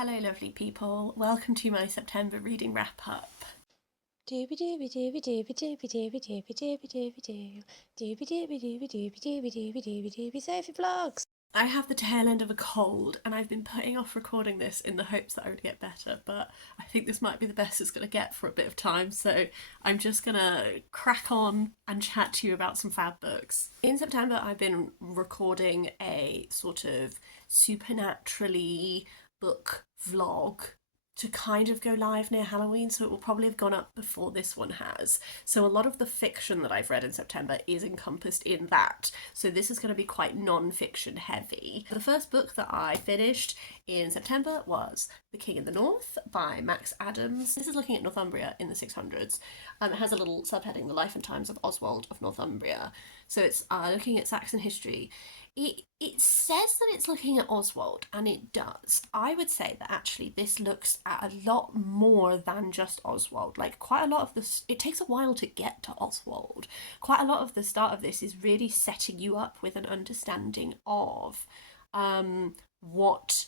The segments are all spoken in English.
Hello, lovely people. Welcome to my September reading wrap up. Dooby dooby dooby dooby dooby dooby dooby dooby dooby doo. Dooby dooby dooby dooby dooby dooby dooby dooby Sophie vlogs. I have the tail end of a cold and I've been putting off recording this in the hopes that I would get better, but I think this might be the best it's going to get for a bit of time, so I'm just going to crack on and chat to you about some fab books. In September, I've been recording a sort of supernaturally book vlog to kind of go live near Halloween, so it will probably have gone up before this one has. So a lot of the fiction that I've read in September is encompassed in that. So this is going to be quite non-fiction heavy. The first book that I finished in September was The King in the North by Max Adams. This is looking at Northumbria in the 600s. It has a little subheading, The Life and Times of Oswald of Northumbria. So it's looking at Saxon history. It says that it's looking at Oswald, and it does. I would say that actually this looks at a lot more than just Oswald. Like, quite a lot of this, it takes a while to get to Oswald. Quite a lot of the start of this is really setting you up with an understanding of what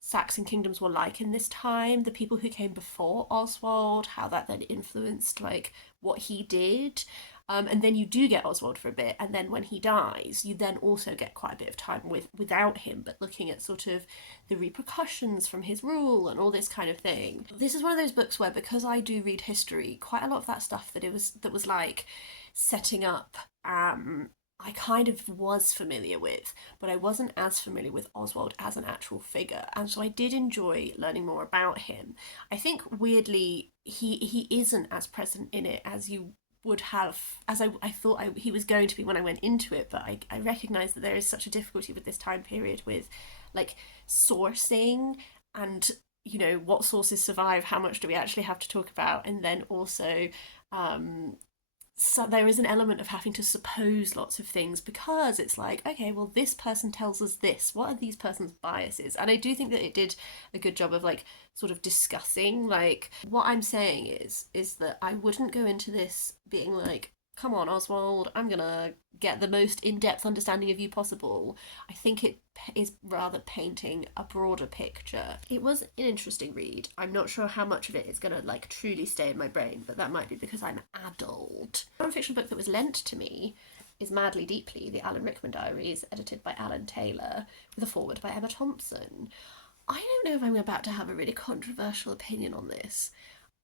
Saxon kingdoms were like in this time, the people who came before Oswald, how that then influenced like what he did. And then you do get Oswald for a bit, and then when he dies, you then also get quite a bit of time without him, but looking at sort of the repercussions from his rule and all this kind of thing. This is one of those books where, because I do read history, quite a lot of that stuff that was like setting up I kind of was familiar with, but I wasn't as familiar with Oswald as an actual figure, and so I did enjoy learning more about him. I think weirdly he isn't as present in it as you would have, as I thought he was going to be when I went into it, but I recognise that there is such a difficulty with this time period with like sourcing and, you know, what sources survive, how much do we actually have to talk about, and then also so there is an element of having to suppose lots of things, because it's like, okay, well, this person tells us this, what are these person's biases? And I do think that it did a good job of like sort of discussing, like, what I'm saying is that I wouldn't go into this being like, come on, Oswald, I'm gonna get the most in-depth understanding of you possible. I think it is rather painting a broader picture. It was an interesting read. I'm not sure how much of it is gonna like truly stay in my brain, but that might be because I'm adult. A non-fiction book that was lent to me is Madly Deeply, the Alan Rickman Diaries, edited by Alan Taylor, with a foreword by Emma Thompson. I don't know if I'm about to have a really controversial opinion on this.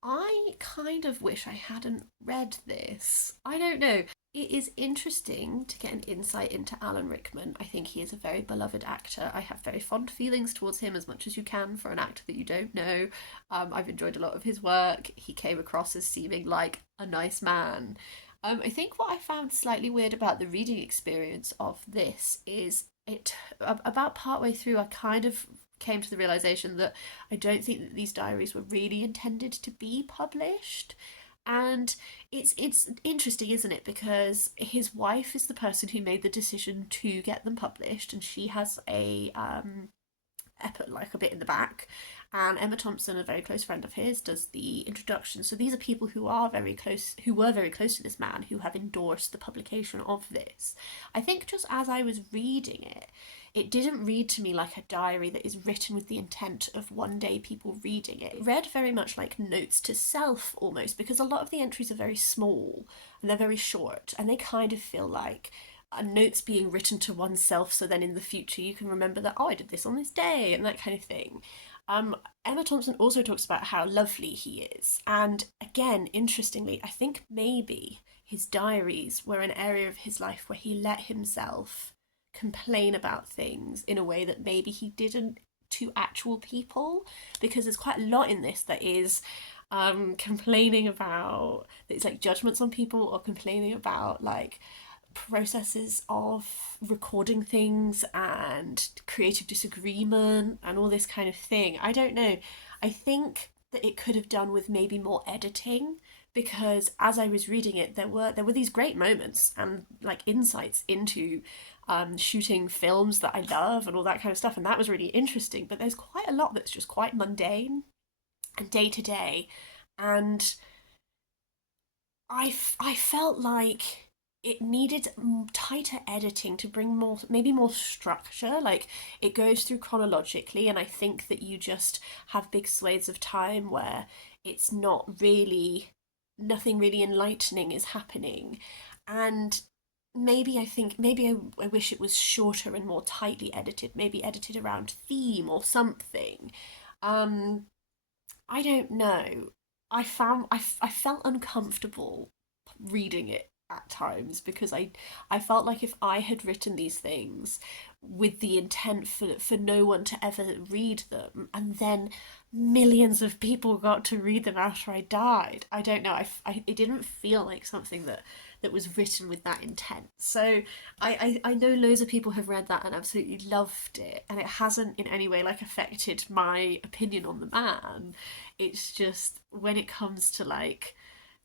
I kind of wish I hadn't read this. I don't know. It is interesting to get an insight into Alan Rickman. I think he is a very beloved actor. I have very fond feelings towards him, as much as you can for an actor that you don't know. I've enjoyed a lot of his work. He came across as seeming like a nice man. I think what I found slightly weird about the reading experience of this is about partway through, I kind of came to the realization that I don't think that these diaries were really intended to be published. And it's interesting, isn't it? Because his wife is the person who made the decision to get them published, and she has a like a bit in the back. And Emma Thompson, a very close friend of his, does the introduction. So these are people who are very close, who were very close to this man, who have endorsed the publication of this. I think just as I was reading it, it didn't read to me like a diary that is written with the intent of one day people reading it. It read very much like notes to self almost, because a lot of the entries are very small and they're very short, and they kind of feel like notes being written to oneself, so then in the future you can remember that, oh, I did this on this day, and that kind of thing. Emma Thompson also talks about how lovely he is, and again, interestingly, I think maybe his diaries were an area of his life where he let himself complain about things in a way that maybe he didn't to actual people, because there's quite a lot in this that is complaining about, it's like judgments on people, or complaining about like processes of recording things and creative disagreement and all this kind of thing. I don't know. I think that it could have done with maybe more editing, because as I was reading it, there were these great moments and like insights into shooting films that I love and all that kind of stuff, and that was really interesting. But there's quite a lot that's just quite mundane and day to day, and I felt like it needed tighter editing to bring more, maybe more structure. Like, it goes through chronologically, and I think that you just have big swathes of time where it's not really, nothing really enlightening is happening. And maybe I think, maybe I wish it was shorter and more tightly edited, maybe edited around theme or something. Um, I don't know. I felt uncomfortable reading it at times because I felt like if I had written these things with the intent for no one to ever read them, and then millions of people got to read them after I died. I don't know. It didn't feel like something that was written with that intent. So I know loads of people have read that and absolutely loved it, and it hasn't in any way like affected my opinion on the man. It's just when it comes to like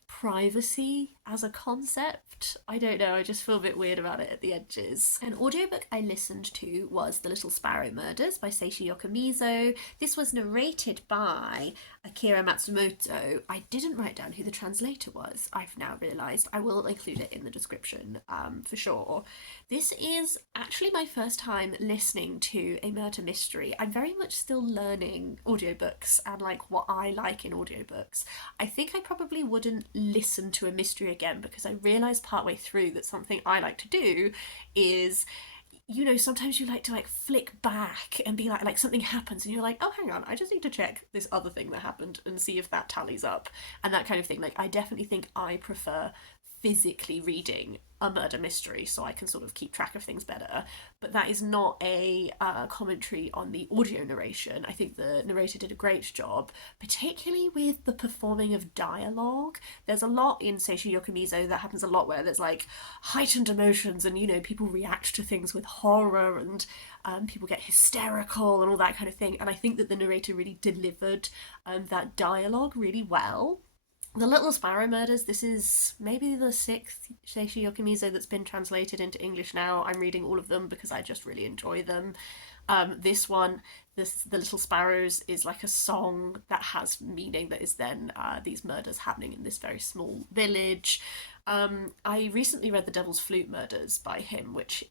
privacy as a concept, I don't know, I just feel a bit weird about it at the edges. An audiobook I listened to was The Little Sparrow Murders by Seishi Yokomizo. This was narrated by Akira Matsumoto. I didn't write down who the translator was, I've now realised. I will include it in the description for sure. This is actually my first time listening to a murder mystery. I'm very much still learning audiobooks and like what I like in audiobooks. I think I probably wouldn't listen to a mystery again because I realised partway through that something I like to do is, you know, sometimes you like to like flick back and be like something happens and you're like, oh, hang on, I just need to check this other thing that happened and see if that tallies up and that kind of thing. Like, I definitely think I prefer physically reading a murder mystery so I can sort of keep track of things better. But that is not a commentary on the audio narration. I think the narrator did a great job, particularly with the performing of dialogue. There's a lot in Seishi Yokomizo that happens a lot where there's like heightened emotions and, you know, people react to things with horror and people get hysterical and all that kind of thing. And I think that the narrator really delivered that dialogue really well. The Little Sparrow Murders, this is maybe the sixth Seishi Yokomizo that's been translated into English now. I'm reading all of them because I just really enjoy them. This one, The Little Sparrows, is like a song that has meaning that is then these murders happening in this very small village. I recently read The Devil's Flute Murders by him, which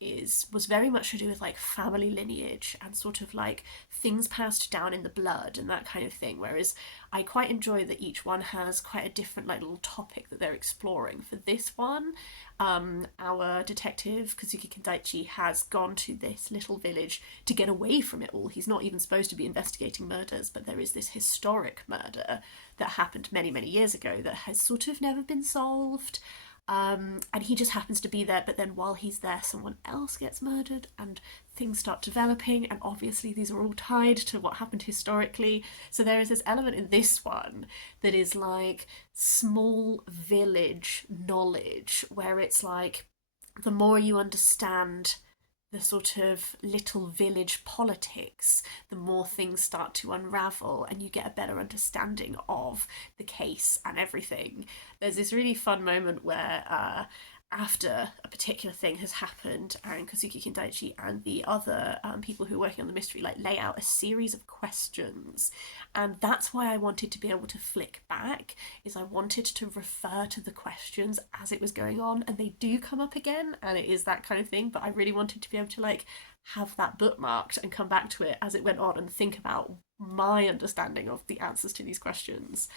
was very much to do with like family lineage and sort of like things passed down in the blood and that kind of thing. Whereas I quite enjoy that each one has quite a different like little topic that they're exploring. For this one, our detective Kazuki Kindaichi has gone to this little village to get away from it all. He's not even supposed to be investigating murders, but there is this historic murder that happened many, many years ago that has sort of never been solved. And he just happens to be there, but then while he's there, someone else gets murdered and things start developing, and obviously these are all tied to what happened historically. So there is this element in this one that is like small village knowledge, where it's like the more you understand the sort of little village politics, the more things start to unravel and you get a better understanding of the case and everything. There's this really fun moment where after a particular thing has happened and Kazuki Kindaichi and the other people who are working on the mystery like lay out a series of questions, and that's why I wanted to be able to flick back, is I wanted to refer to the questions as it was going on, and they do come up again and it is that kind of thing, but I really wanted to be able to like have that bookmarked and come back to it as it went on and think about my understanding of the answers to these questions.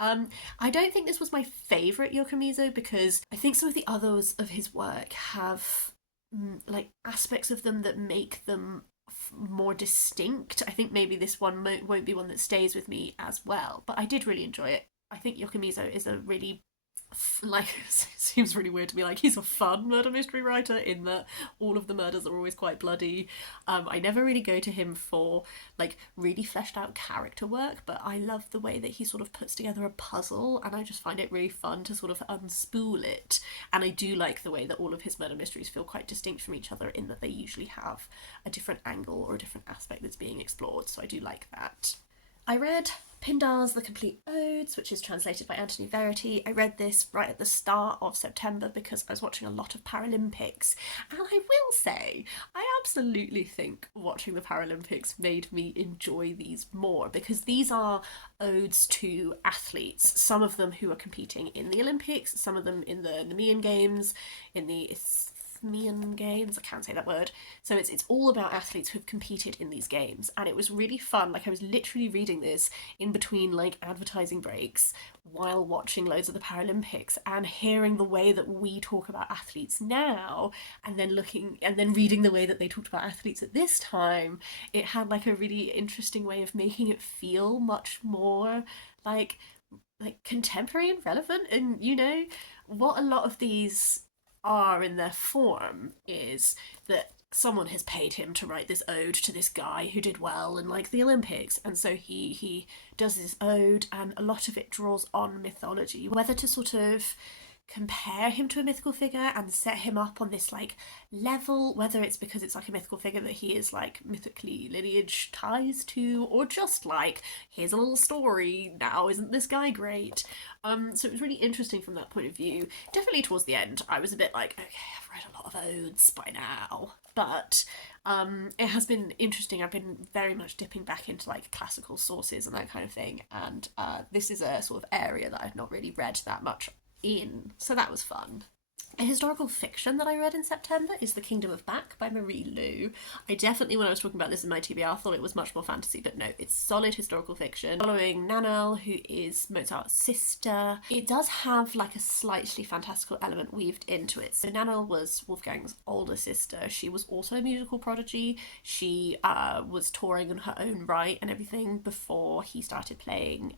I don't think this was my favourite Yokomizo because I think some of the others of his work have like aspects of them that make them more distinct. I think maybe this one won't be one that stays with me as well, but I did really enjoy it. I think Yokomizo is a really like it seems really weird to be like he's a fun murder mystery writer in that all of the murders are always quite bloody. I never really go to him for like really fleshed out character work, but I love the way that he sort of puts together a puzzle, and I just find it really fun to sort of unspool it. And I do like the way that all of his murder mysteries feel quite distinct from each other in that they usually have a different angle or a different aspect that's being explored, so I do like that. I read Pindar's The Complete Ode. Odes, which is translated by Anthony Verity. I read this right at the start of September because I was watching a lot of Paralympics, and I will say I absolutely think watching the Paralympics made me enjoy these more, because these are odes to athletes, some of them who are competing in the Olympics, some of them in the Nemean Games, in the Isthmian Games, I can't say that word. So it's all about athletes who've competed in these games, and it was really fun. Like, I was literally reading this in between like advertising breaks while watching loads of the Paralympics, and hearing the way that we talk about athletes now, and then reading the way that they talked about athletes at this time. It had like a really interesting way of making it feel much more like contemporary and relevant. And you know what a lot of these are in their form is that someone has paid him to write this ode to this guy who did well in like the Olympics, and so he does this ode, and a lot of it draws on mythology, whether to sort of compare him to a mythical figure and set him up on this like level, whether it's because it's like a mythical figure that he is like mythically lineage ties to, or just like, here's a little story, now isn't this guy great. So it was really interesting from that point of view. Definitely towards the end I was a bit like, okay, I've read a lot of odes by now, but it has been interesting. I've been very much dipping back into like classical sources and that kind of thing, and this is a sort of area that I've not really read that much in, so that was fun. A historical fiction that I read in September is The Kingdom of Back by Marie Lu. I definitely, when I was talking about this in my TBR, thought it was much more fantasy, but no, it's solid historical fiction following Nannerl, who is Mozart's sister. It does have like a slightly fantastical element weaved into it. So Nannerl was Wolfgang's older sister. She was also a musical prodigy. She was touring on her own right and everything before he started playing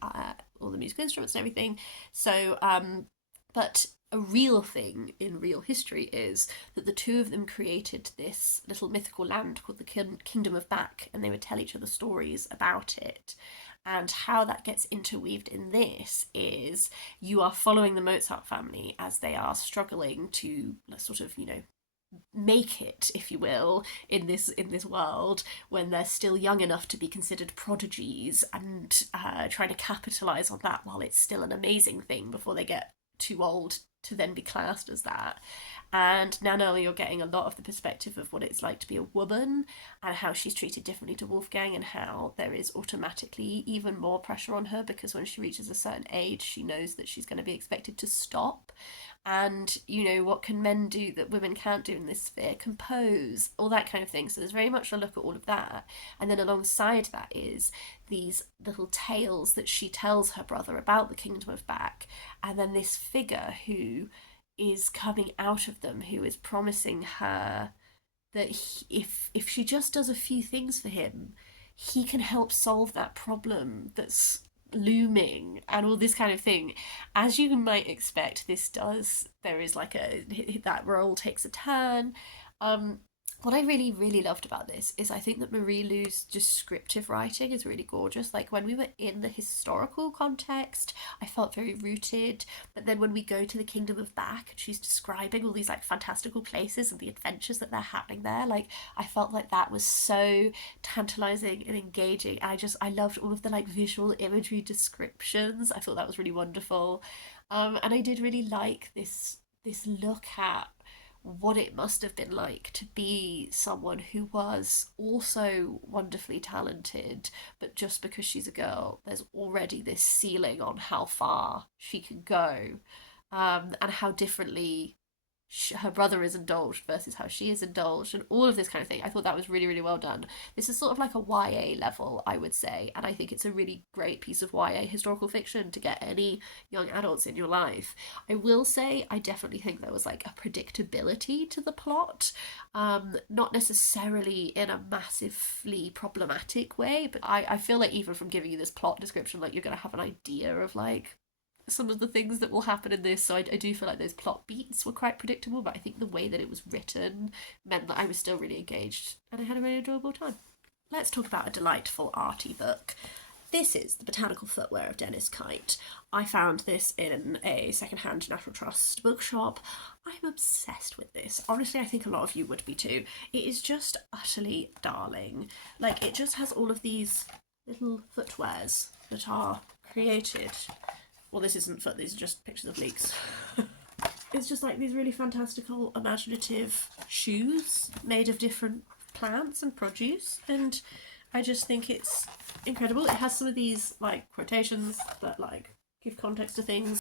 all the musical instruments and everything. So but a real thing in real history is that the two of them created this little mythical land called the Kingdom of Back, and they would tell each other stories about it. And how that gets interweaved in this is you are following the Mozart family as they are struggling to sort of, you know, make it, if you will, in this world, when they're still young enough to be considered prodigies, and trying to capitalize on that while it's still an amazing thing before they get too old to then be classed as that. And now you're getting a lot of the perspective of what it's like to be a woman, and how she's treated differently to Wolfgang, and how there is automatically even more pressure on her, because when she reaches a certain age she knows that she's going to be expected to stop. And you know, what can men do that women can't do in this sphere? Compose, all that kind of thing. So there's very much a look at all of that, and then alongside that is these little tales that she tells her brother about the Kingdom of Back, and then this figure who is coming out of them, who is promising her that if she just does a few things for him, he can help solve that problem that's looming, and all this kind of thing. As you might expect, there is like that role takes a turn. What I really, really loved about this is I think that Marie Lu's descriptive writing is really gorgeous. Like, when we were in the historical context, I felt very rooted. But then when we go to the Kingdom of Back and she's describing all these like fantastical places and the adventures that they're happening there, like, I felt like that was so tantalizing and engaging. I loved all of the like visual imagery descriptions. I thought that was really wonderful. And I did really like this look at what it must have been like to be someone who was also wonderfully talented, but just because she's a girl, there's already this ceiling on how far she can go, and how differently her brother is indulged versus how she is indulged, and all of this kind of thing. I thought that was really, really well done. This is sort of like a YA level, I would say, and I think it's a really great piece of YA historical fiction to get any young adults in your life. I will say I definitely think there was like a predictability to the plot, not necessarily in a massively problematic way, but I feel like even from giving you this plot description, like, you're going to have an idea of like some of the things that will happen in this. So I do feel like those plot beats were quite predictable, but I think the way that it was written meant that I was still really engaged, and I had a really enjoyable time. Let's talk about a delightful arty book. This is The Botanical Footwear of Dennis Kyte. I found this in a second-hand National Trust bookshop. I'm obsessed with this. Honestly, I think a lot of you would be too. It is just utterly darling. Like, it just has all of these little footwears that are created Well, this isn't foot, these are just pictures of leeks. It's just like these really fantastical, imaginative shoes made of different plants and produce, and I just think it's incredible. It has some of these like quotations that like give context to things.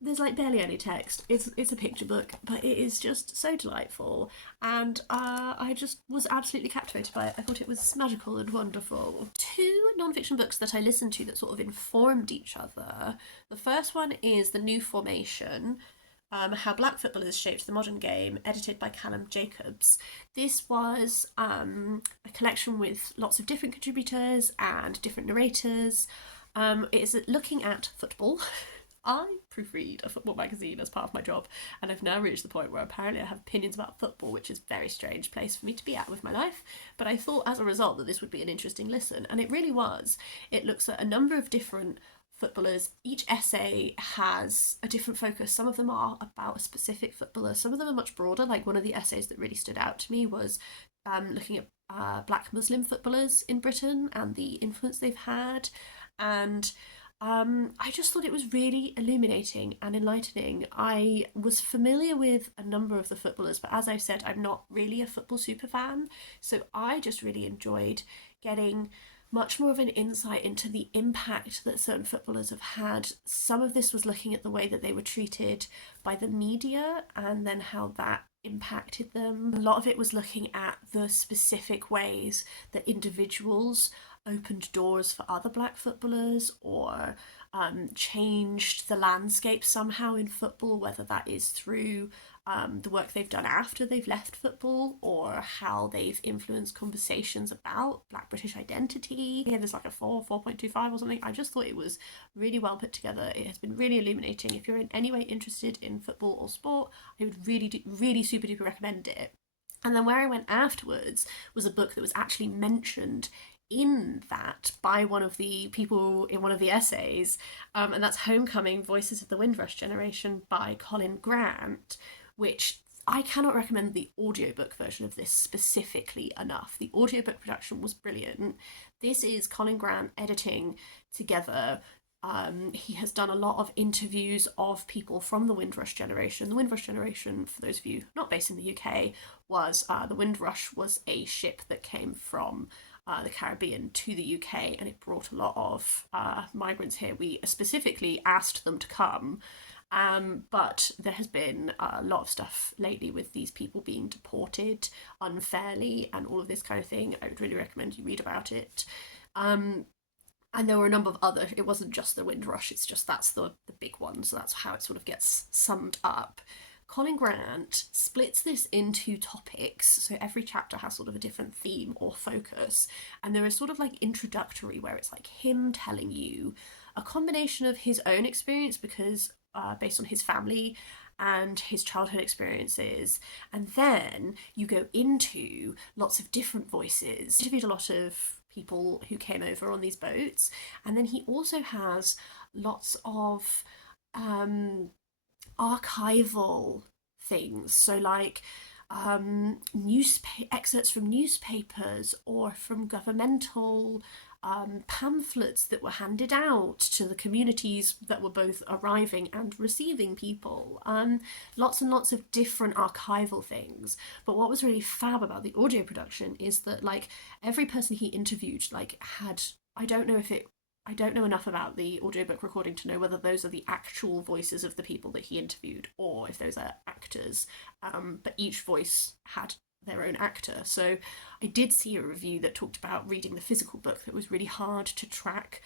There's like barely any text. It's a picture book, but it is just so delightful, and I just was absolutely captivated by it. I thought it was magical and wonderful. Two non-fiction books that I listened to that sort of informed each other. The first one is The New Formation, How Black Footballers Shaped the Modern Game, edited by Calum Jacobs. This was a collection with lots of different contributors and different narrators. It is looking at football. I proofread a football magazine as part of my job, and I've now reached the point where apparently I have opinions about football, which is a very strange place for me to be at with my life. But I thought as a result that this would be an interesting listen, and it really was. It looks at a number of different footballers. Each essay has a different focus. Some of them are about a specific footballer, some of them are much broader. Like one of the essays that really stood out to me was looking at black Muslim footballers in Britain and the influence they've had. And I just thought it was really illuminating and enlightening. I was familiar with a number of the footballers, but as I've said, I'm not really a football superfan, so I just really enjoyed getting much more of an insight into the impact that certain footballers have had. Some of this was looking at the way that they were treated by the media and then how that impacted them. A lot of it was looking at the specific ways that individuals opened doors for other black footballers or changed the landscape somehow in football, whether that is through the work they've done after they've left football or how they've influenced conversations about black British identity. Yeah, there's like a 4.25 or something. I just thought it was really well put together. It has been really illuminating. If you're in any way interested in football or sport, I would really super duper recommend it. And then where I went afterwards was a book that was actually mentioned in that by one of the people in one of the essays, and that's Homecoming: Voices of the Windrush Generation by Colin Grant, which I cannot recommend the audiobook version of this specifically enough. The audiobook production was brilliant. This is Colin Grant editing together. He has done a lot of interviews of people from the Windrush generation. The Windrush generation, for those of you not based in the UK, was the Windrush was a ship that came from the Caribbean to the UK, and it brought a lot of migrants here. We specifically asked them to come, but there has been a lot of stuff lately with these people being deported unfairly and all of this kind of thing. I would really recommend you read about it. And there were a number of other, it wasn't just the Windrush, it's just that's the big one, so that's how it sort of gets summed up. Colin Grant splits this into topics, so every chapter has sort of a different theme or focus, and there is sort of like introductory where it's like him telling you a combination of his own experience because based on his family and his childhood experiences, and then you go into lots of different voices. He interviewed a lot of people who came over on these boats, and then he also has lots of archival things, so like excerpts from newspapers or from governmental pamphlets that were handed out to the communities that were both arriving and receiving people. Lots and lots of different archival things. But what was really fab about the audio production is that like every person he interviewed like had, I don't know enough about the audiobook recording to know whether those are the actual voices of the people that he interviewed or if those are actors, but each voice had their own actor. So I did see a review that talked about reading the physical book that was really hard to track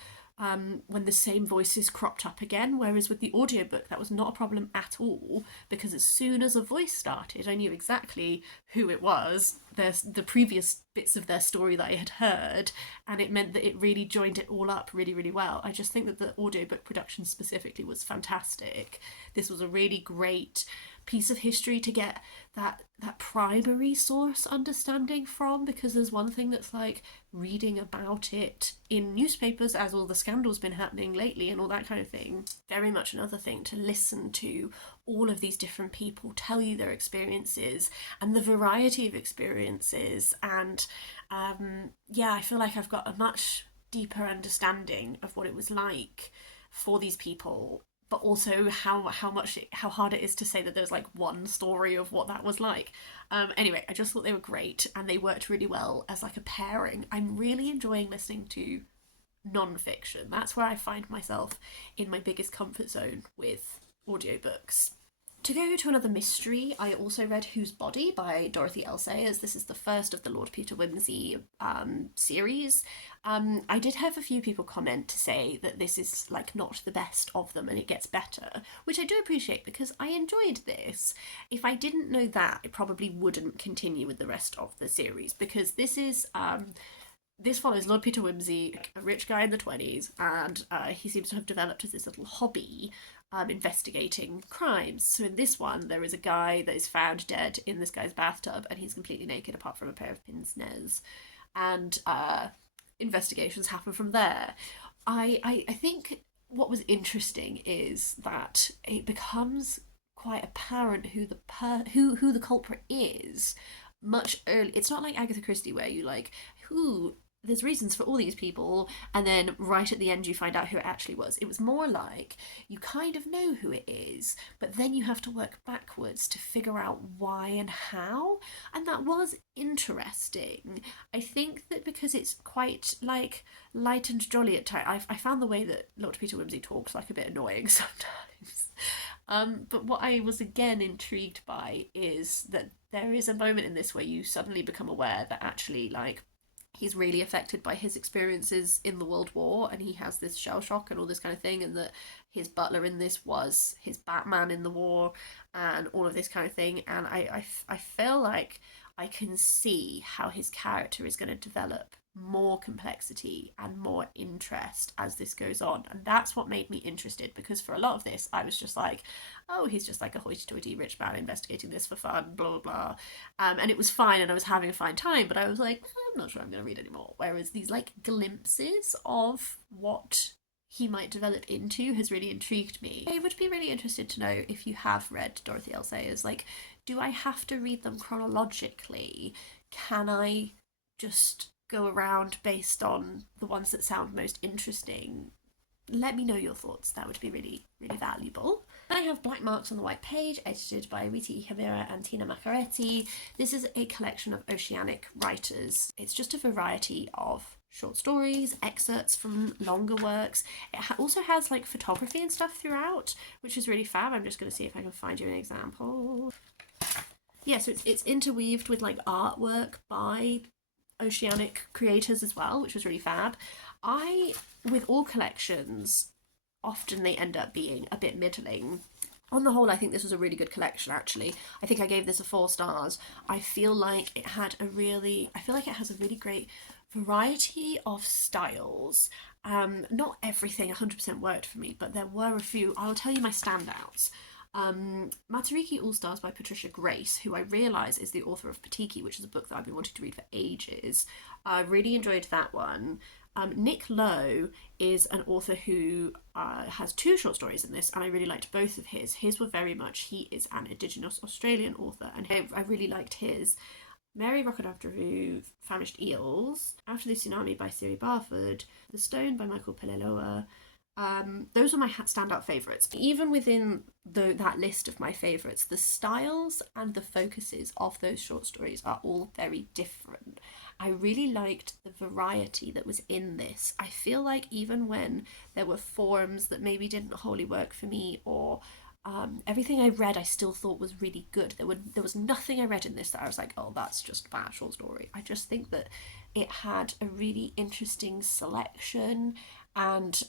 when the same voices cropped up again, whereas with the audiobook that was not a problem at all, because as soon as a voice started I knew exactly who it was, the previous bits of their story that I had heard, and it meant that it really joined it all up really, really well. I just think that the audiobook production specifically was fantastic. This was a really great piece of history to get that primary source understanding from, because there's one thing that's like reading about it in newspapers as all the scandals been happening lately and all that kind of thing. Very much another thing to listen to all of these different people tell you their experiences and the variety of experiences, and I feel like I've got a much deeper understanding of what it was like for these people, but also how hard it is to say that there's like one story of what that was like. Anyway, I just thought they were great and they worked really well as like a pairing. I'm really enjoying listening to non-fiction. That's where I find myself in my biggest comfort zone with audiobooks. To go to another mystery, I also read Whose Body by Dorothy L. Sayers. This is the first of the Lord Peter Wimsey series. I did have a few people comment to say that this is like not the best of them and it gets better, which I do appreciate because I enjoyed this. If I didn't know that, I probably wouldn't continue with the rest of the series, because this follows Lord Peter Wimsey, a rich guy in the 20s, and he seems to have developed as this little hobby investigating crimes. So in this one, there is a guy that is found dead in this guy's bathtub, and he's completely naked apart from a pair of pince nez. And investigations happen from there. I think what was interesting is that it becomes quite apparent who the culprit is much early. It's not like Agatha Christie where you like who there's reasons for all these people, and then right at the end you find out who it actually was. It was more like you kind of know who it is, but then you have to work backwards to figure out why and how, and that was interesting. I think that because it's quite like light and jolly at times, I found the way that Lord Peter Wimsey talks like a bit annoying sometimes. But what I was again intrigued by is that there is a moment in this where you suddenly become aware that actually like he's really affected by his experiences in the World War, and he has this shell shock and all this kind of thing, and that his butler in this was his Batman in the war and all of this kind of thing. And I feel like I can see how his character is going to develop more complexity and more interest as this goes on, and that's what made me interested, because for a lot of this I was just like, oh, he's just like a hoity-toity rich man investigating this for fun, blah blah blah, and it was fine and I was having a fine time, but I was like, I'm not sure I'm going to read anymore. Whereas these like glimpses of what he might develop into has really intrigued me. I would be really interested to know if you have read Dorothy L. Sayers. Like, do I have to read them chronologically? Can I just go around based on the ones that sound most interesting? Let me know your thoughts. That would be really, really valuable. I have Black Marks on the White Page, edited by Witi, Ihimaera and Tina Makereti. This is a collection of oceanic writers. It's just a variety of short stories, excerpts from longer works. It also has like photography and stuff throughout, which is really fab. I'm just going to see if I can find you an example. Yeah, so it's interweaved with like artwork by oceanic creators as well, which was really fab. With all collections, often they end up being a bit middling. On the whole, I think this was a really good collection, actually. I think I gave this a 4 stars. I feel like it has a really great variety of styles. Not everything 100% worked for me, but there were a few. I'll tell you my standouts. Matariki All Stars by Patricia Grace, who I realise is the author of Patiki, which is a book that I've been wanting to read for ages. I really enjoyed that one. Nick Lowe is an author who has 2 short stories in this, and I really liked both of his. His were very much, he is an Indigenous Australian author, and I really liked his. Mary Rocadavdru, Famished Eels, After the Tsunami by Siri Barford, The Stone by Michael Peleloa. Those were my standout favourites. Even within that list of my favourites, the styles and the focuses of those short stories are all very different. I really liked the variety that was in this. I feel like even when there were forms that maybe didn't wholly work for me, or everything I read I still thought was really good. There was nothing I read in this that I was like, oh, that's just a bad short story. I just think that it had a really interesting selection and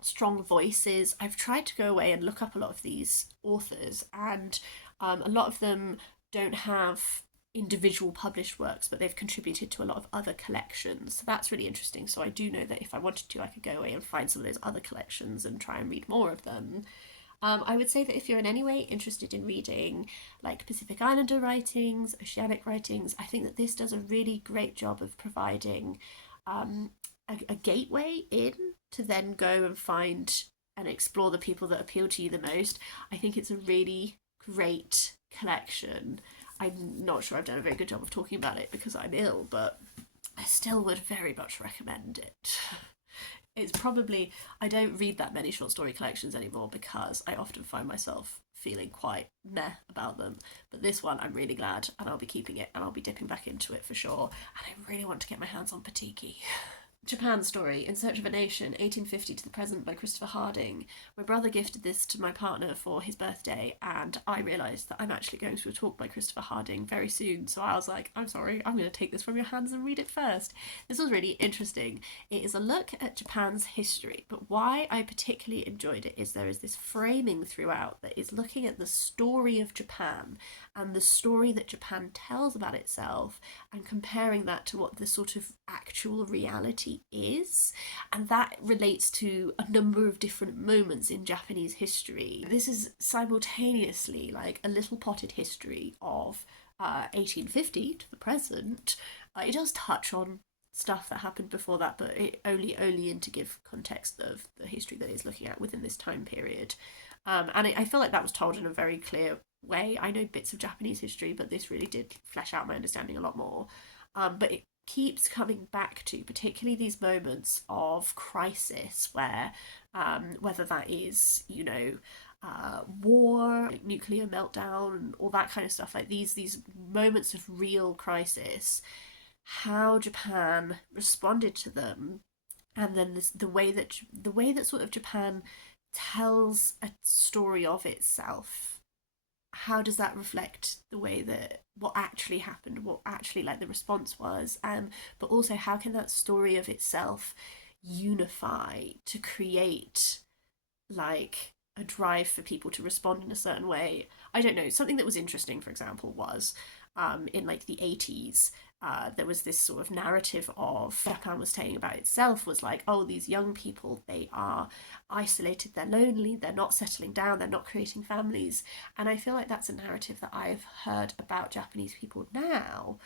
strong voices. I've tried to go away and look up a lot of these authors, and a lot of them don't have individual published works, but they've contributed to a lot of other collections. So that's really interesting. So I do know that if I wanted to, I could go away and find some of those other collections and try and read more of them. I would say that if you're in any way interested in reading like Pacific Islander writings, oceanic writings, I think that this does a really great job of providing a gateway in to then go and find and explore the people that appeal to you the most. I think it's a really great collection. I'm not sure I've done a very good job of talking about it because I'm ill, but I still would very much recommend it. It's probably, I don't read that many short story collections anymore because I often find myself feeling quite meh about them. But this one, I'm really glad, and I'll be keeping it, and I'll be dipping back into it for sure. And I really want to get my hands on Patiki. Japan Story, In Search of a Nation, 1850 to the Present by Christopher Harding. My brother gifted this to my partner for his birthday, and I realised that I'm actually going to a talk by Christopher Harding very soon, so I was like, I'm sorry, I'm going to take this from your hands and read it first. This was really interesting. It is a look at Japan's history, but why I particularly enjoyed it is there is this framing throughout that is looking at the story of Japan and the story that Japan tells about itself and comparing that to what the sort of actual reality is. And that relates to a number of different moments in Japanese history. This is simultaneously like a little potted history of 1850 to the present. It does touch on stuff that happened before that, but it only in to give context of the history that it's looking at within this time period. And I feel like that was told in a very clear way. I know bits of Japanese history, but this really did flesh out my understanding a lot more. But it keeps coming back to particularly these moments of crisis where whether that is, you know, war, like nuclear meltdown, all that kind of stuff, like these moments of real crisis, how Japan responded to them, and then the way that sort of Japan tells a story of itself. How does that reflect the way that what actually happened, what actually like the response was, but also how can that story of itself unify to create like a drive for people to respond in a certain way? I don't know. Something that was interesting, for example, was in like the 80s, there was this sort of narrative of Japan was saying about itself was like, oh, these young people, they are isolated, they're lonely, they're not settling down, they're not creating families. And I feel like that's a narrative that I've heard about Japanese people now,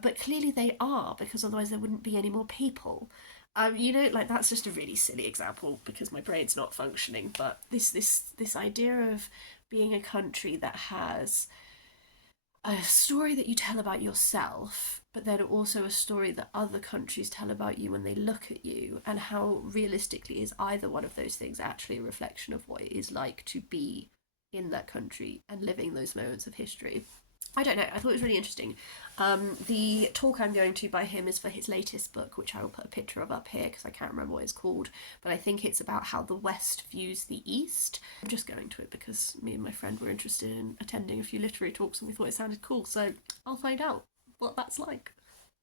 but clearly they are, because otherwise there wouldn't be any more people. You know, like that's just a really silly example because my brain's not functioning. But this idea of being a country that has a story that you tell about yourself, but then also a story that other countries tell about you when they look at you, and how realistically is either one of those things actually a reflection of what it is like to be in that country and living those moments of history. I don't know, I thought it was really interesting. The talk I'm going to by him is for his latest book, which I will put a picture of up here because I can't remember what it's called, but I think it's about how the West views the East. I'm just going to it because me and my friend were interested in attending a few literary talks and we thought it sounded cool, so I'll find out what that's like.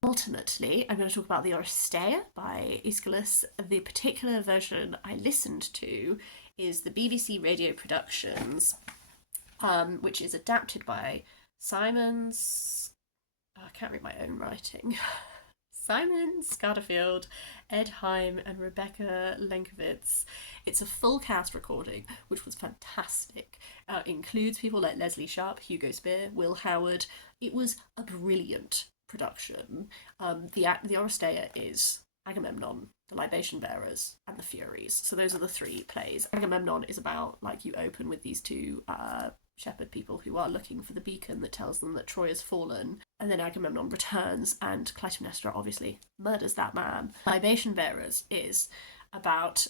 Ultimately, I'm going to talk about the Oresteia by Aeschylus. The particular version I listened to is the BBC radio productions, which is adapted by Simon's... I can't read my own writing. Simon Scatterfield, Ed Heim, and Rebecca Lenkovitz. It's a full cast recording, which was fantastic. Includes people like Leslie Sharp, Hugo Spear, Will Howard. It was a brilliant production. The Oresteia is Agamemnon, the Libation Bearers, and the Furies. So those are the three plays. Agamemnon is about, like, you open with these two shepherd people who are looking for the beacon that tells them that Troy has fallen, and then Agamemnon returns and Clytemnestra obviously murders that man. Libation Bearers is about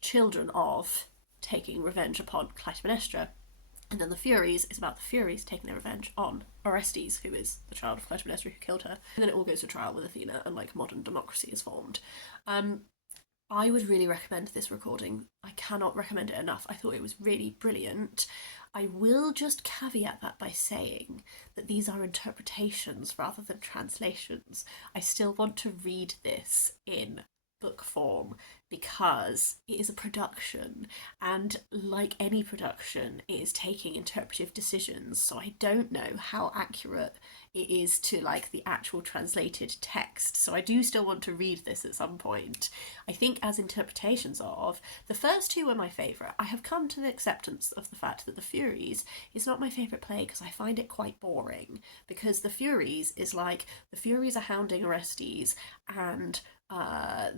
children of taking revenge upon Clytemnestra, and then the Furies is about the Furies taking their revenge on Orestes, who is the child of Clytemnestra who killed her. And then it all goes to trial with Athena, and like modern democracy is formed. I would really recommend this recording. I cannot recommend it enough. I thought it was really brilliant. I will just caveat that by saying that these are interpretations rather than translations. I still want to read this in book form because it is a production, and like any production, it is taking interpretive decisions, so I don't know how accurate it is to like the actual translated text, so I do still want to read this at some point. I think as interpretations of, the first two were my favourite. I have come to the acceptance of the fact that the Furies is not my favourite play because I find it quite boring, because the Furies is like, the Furies are hounding Orestes, and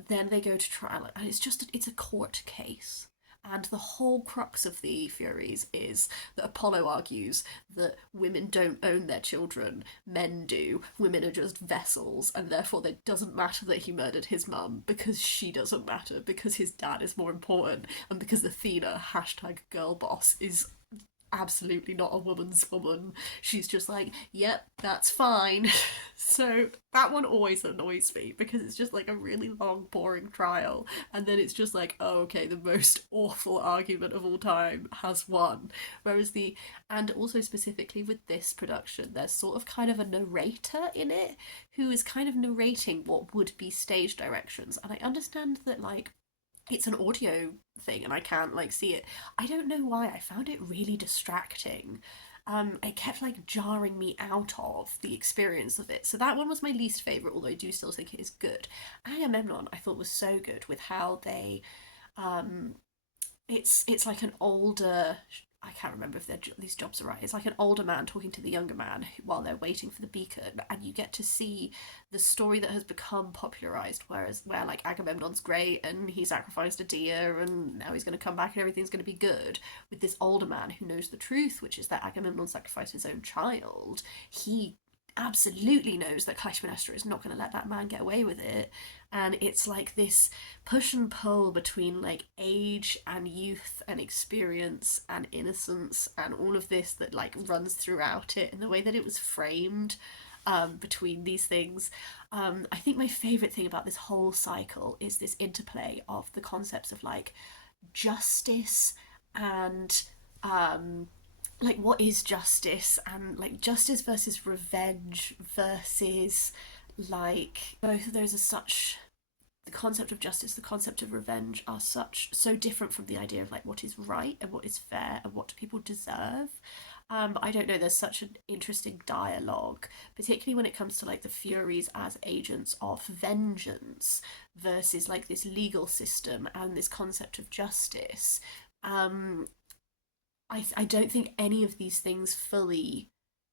then they go to trial, and it's a court case. And the whole crux of the Furies is that Apollo argues that women don't own their children, men do. Women are just vessels, and therefore it doesn't matter that he murdered his mum because she doesn't matter, because his dad is more important, and because Athena, hashtag girl boss, is absolutely not a woman's woman. She's just like, yep, that's fine. So that one always annoys me because it's just like a really long, boring trial. And then it's just like, oh, okay, the most awful argument of all time has won. Whereas and also specifically with this production, there's sort of kind of a narrator in it who is kind of narrating what would be stage directions. And I understand that, like, it's an audio thing and I can't like see it. I don't know why I found it really distracting. It kept like jarring me out of the experience of it. So that one was my least favourite, although I do still think it is good. Agamemnon I thought was so good with how they um it's like an older, I can't remember if these jobs are right. It's like an older man talking to the younger man while they're waiting for the beacon, and you get to see the story that has become popularized. Where like Agamemnon's great and he sacrificed a deer and now he's going to come back and everything's going to be good. With this older man who knows the truth, which is that Agamemnon sacrificed his own child. He absolutely knows that Clytemnestra is not going to let that man get away with it, and it's like this push and pull between like age and youth and experience and innocence and all of this that like runs throughout it, and the way that it was framed between these things. I think my favourite thing about this whole cycle is this interplay of the concepts of like justice and like what is justice, and like justice versus revenge versus like both of those are such, the concept of justice, the concept of revenge are so different from the idea of like what is right and what is fair and what do people deserve. I don't know, there's such an interesting dialogue, particularly when it comes to like the Furies as agents of vengeance versus like this legal system and this concept of justice. I don't think any of these things fully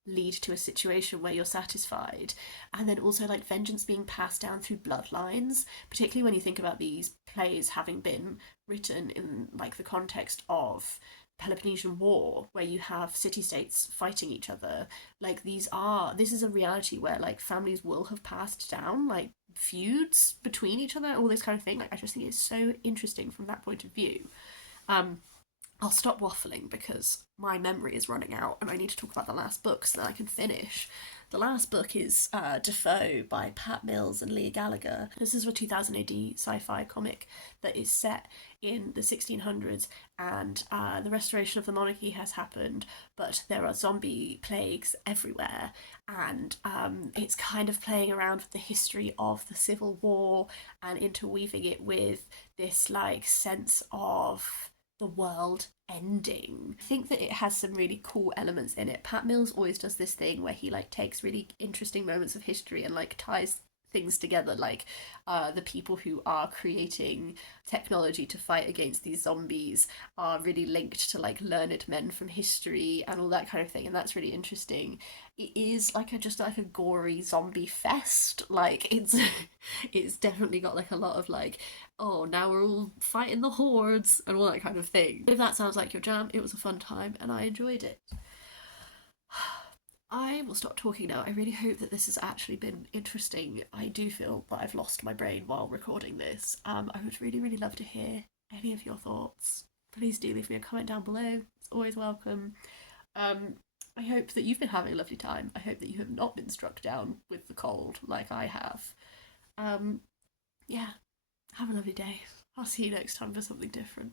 lead to a situation where you're satisfied. And then also like vengeance being passed down through bloodlines, particularly when you think about these plays having been written in like the context of Peloponnesian War, where you have city-states fighting each other. Like this is a reality where like families will have passed down like feuds between each other, all this kind of thing. Like I just think it's so interesting from that point of view. I'll stop waffling because my memory is running out and I need to talk about the last book so that I can finish. The last book is Defoe by Pat Mills and Leigh Gallagher. This is a 2000 AD sci-fi comic that is set in the 1600s, and the restoration of the monarchy has happened, but there are zombie plagues everywhere, and it's kind of playing around with the history of the Civil War and interweaving it with this like sense of the world ending. I think that it has some really cool elements in it. Pat Mills always does this thing where he like takes really interesting moments of history and like ties things together, like the people who are creating technology to fight against these zombies are really linked to like learned men from history and all that kind of thing, and that's really interesting. It is like just like a gory zombie fest. Like it's definitely got like a lot of like, oh, now we're all fighting the hordes and all that kind of thing. If that sounds like your jam, it was a fun time and I enjoyed it. I will stop talking now. I really hope that this has actually been interesting. I do feel that I've lost my brain while recording this. I would really, really love to hear any of your thoughts. Please do leave me a comment down below. It's always welcome. I hope that you've been having a lovely time. I hope that you have not been struck down with the cold like I have. Yeah, have a lovely day. I'll see you next time for something different.